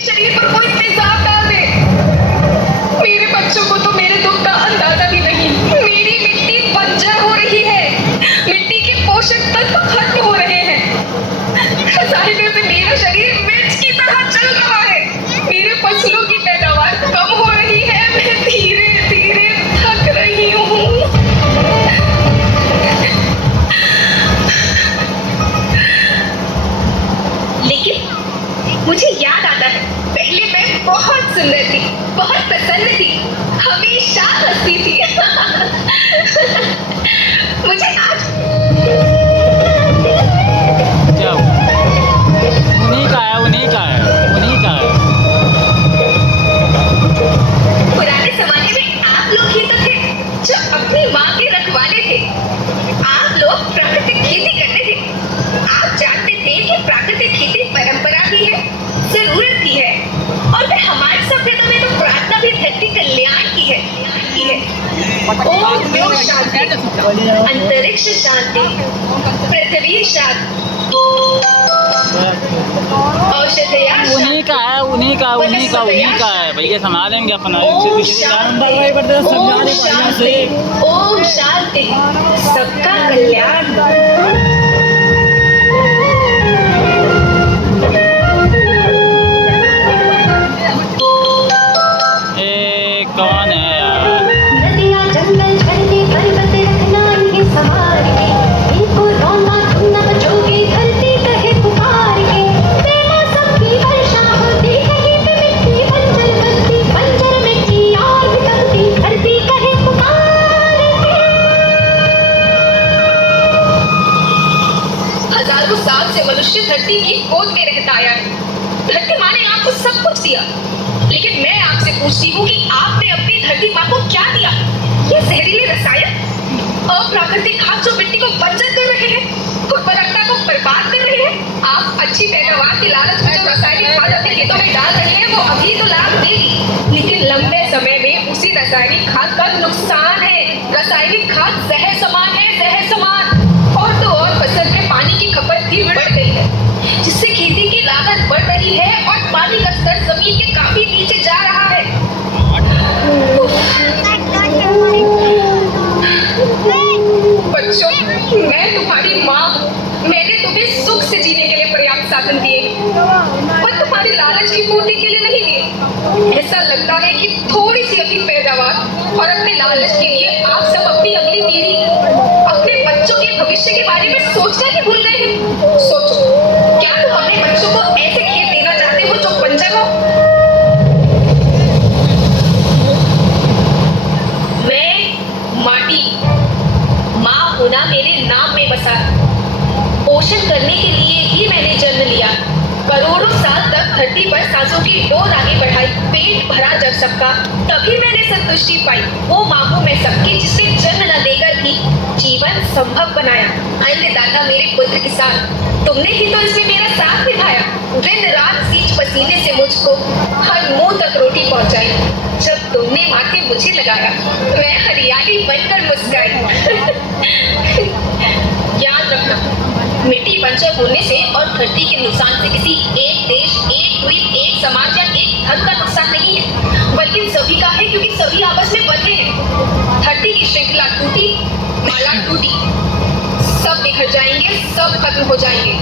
शरीर पर कोई तेजाब डाल दे। मेरे बच्चों को तो मेरे दुख का अंदाजा भी नहीं। मेरी मिट्टी बंजर हो रही है, मिट्टी के पोषक तत्व खत्म हो रहे हैं। रसायनों से मेरा शरीर मिर्च की तरह चल रहा है। मेरे फसलों की पैदावार कम हो रही है। मैं धीरे धीरे थक रही हूँ। लेकिन मुझे याद आता है, पहले मैं बहुत सुंदर थी, बहुत प्रसन्न थी, हमेशा हंसती थी। मुझे आज क्या उन्हीं का है। पुराने जमाने में आप लोग ही तो थे जो अपनी माँ के रखवाले थे। आप लोग प्राकृतिक खेती करते थे। आप जानते थे कि प्राकृतिक खेती परंपरा भी है, जरूरत भी है, और फिर हमारी सभ्यता में तो प्रार्थना भी धरती कल्याण की है। ओम द्यो शांति, अंतरिक्ष शांति, पृथ्वी शांति, औषधया उन्हीं का है। भैया संभालेंगे अपना। ओम शांति, ओम शांति, सबका कल्याण। ये कौन है यार? नदियाँ जंगल झरने पर्वत रखना इन्हें संभाल के, इनको रोना तुम न बचोगे धरती कहे पुकार के। बेमौसम की वर्षा होती कहीं पे मिट्टी बंजर बनती, बंजर मिट्टी और भी बनती, धरती कहे पुकार के। हजारों साल से मनुष्य धरती की गोद में रहता आया है। धरती माँ ने आपको सब कुछ दिया, लेकिन मैं आपसे पूछती हूँ कि आपने अपनी धरती माँ को क्या दिया? ये जहरीले रसायन, अप्राकृतिक खाद जो मिट्टी को बंजर कर रहे हैं, उर्वरकता को बर्बाद कर रहे हैं। आप अच्छी पैदावार के लालच में जो रासायनिक खाद अपने खेतों में डाल रहे हैं, वो अभी तो लाभ देगी, लेकिन लंबे समय में उसी रासायनिक खाद का नुकसान है। रासायनिक खाद जहर समान है, जहर समान। और तो और फसल में पानी की खपत भी बढ़ गई है, जिससे खेती की लागत बढ़ रही है और पानी का स्तर जमीन के काफी नीचे जा रहा है। बच्चों, मैं तुम्हारी माँ हूँ। मैंने तुम्हें सुख से जीने के लिए पर्याप्त साधन दिए, पर तुम्हारी लालच की पूर्ति के लिए नहीं दिए। ऐसा लगता है कि थोड़ी सी अधिक पैदावार और अपने लालच के लिए आप सब अपनी अगली पीढ़ी, अपने बच्चों के भविष्य के बारे में सोचना ही भूल गए हैं। सोचो, क्या तुम अपने बच्चों को ऐसे खेत देना चाहते हो जो बंजर हो? मैं माटी, माँ होना मेरे नाम में बसा। पोषण करने के लिए ही मैंने जन्म लिया। करोड़ों साल तक धरती पर सांसों की डोर आगे बढ़ाई, पेट भरा जब सबका, तभी मैंने संतुष्टि पाई। वो माँ हूँ मैं सबकी, जिसने जन्म न देकर भी जीवन संभव बनाया। अन्नदाता मेरे पुत्र किसान, तुमने ही तो इसमें मेरा साथ निभाया। दिन रात सींच पसीने से मुझको हर मुंह तक रोटी पहुंचाई। जब तुमने माथे मुझे लगाया, मैं हरियाली बनकर मुस्कुराई। याद रखना, मिट्टी बंजर होने से और धरती के नुकसान से किसी एक देश, एक द्वीप, एक समाज या एक धर्म का नुकसान नहीं है, बल्कि सभी का है, क्योंकि सभी आपस में बंधे हैं। धरती की श्रृंखला टूटी, माला टूटी, सब बिखर जाएंगे, सब खत्म हो जाएंगे।